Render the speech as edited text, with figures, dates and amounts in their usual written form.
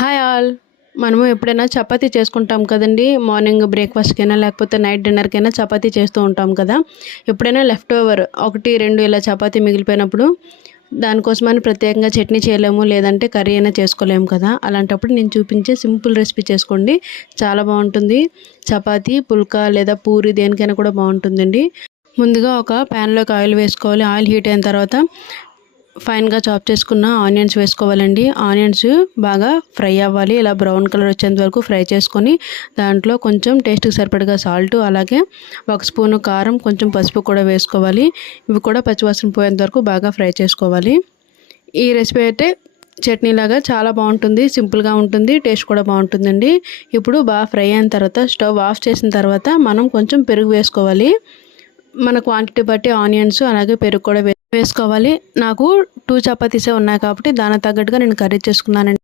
Hi all. మనము ఎప్పుడైనా చపాతీ చేసుకుంటాం కదండీ. మార్నింగ్ బ్రేక్‌ఫాస్ట్‌కైనా లేకపోతే నైట్ డిన్నర్‌కైనా చపాతీ చేస్తూ ఉంటాం కదా! ఎప్పుడైనా లెఫ్ట్ ఓవర్ 1, 2 ఇలా చపాతీ మిగిలిపోయినప్పుడు దానికోసమని ప్రత్యేకంగా చట్నీ చేయలేము. లేదంటే కర్రీ అయినా చేసుకోలేము కదా! అలాంటప్పుడు నేను చూపించే సింపుల్ రెసిపీ చేసుకోండి. చాలా బావుంటుంది. చపాతీ, పుల్కా లేదా పూరి దేనికైనా కూడా బావుంటుందండి. ముందుగా ఒక ప్యాన్‌లోకి ఆయిల్ వేసుకోవాలి. ఆయిల్ హీట్ అయిన తర్వాత ఫైన్‌గా చాప్ చేసుకున్న ఆనియన్స్ వేసుకోవాలండి. ఆనియన్స్ బాగా ఫ్రై అవ్వాలి. ఇలా బ్రౌన్ కలర్ వచ్చేంత వరకు ఫ్రై చేసుకొని దాంట్లో కొంచెం టేస్ట్‌కి సరిపడగా సాల్ట్, అలాగే ఒక స్పూను కారం, కొంచెం పసుపు కూడా వేసుకోవాలి. ఇవి కూడా పచ్చివాసన పోయేంత వరకు బాగా ఫ్రై చేసుకోవాలి. ఈ రెసిపీ అయితే చట్నీలాగా చాలా బాగుంటుంది. సింపుల్‌గా ఉంటుంది. టేస్ట్ కూడా బాగుంటుందండి. ఇప్పుడు బాగా ఫ్రై అయిన తర్వాత స్టవ్ ఆఫ్ చేసిన తర్వాత మనం కొంచెం పెరుగు వేసుకోవాలి. మన క్వాంటిటీ బట్టి ఆనియన్స్ అలాగే పెరుగు కూడా వేసుకోవాలి. నాకు 2 చపాతీసే ఉన్నాయి కాబట్టి దానికి తగ్గట్టుగా నేను కర్రీ చేసుకున్నానండి.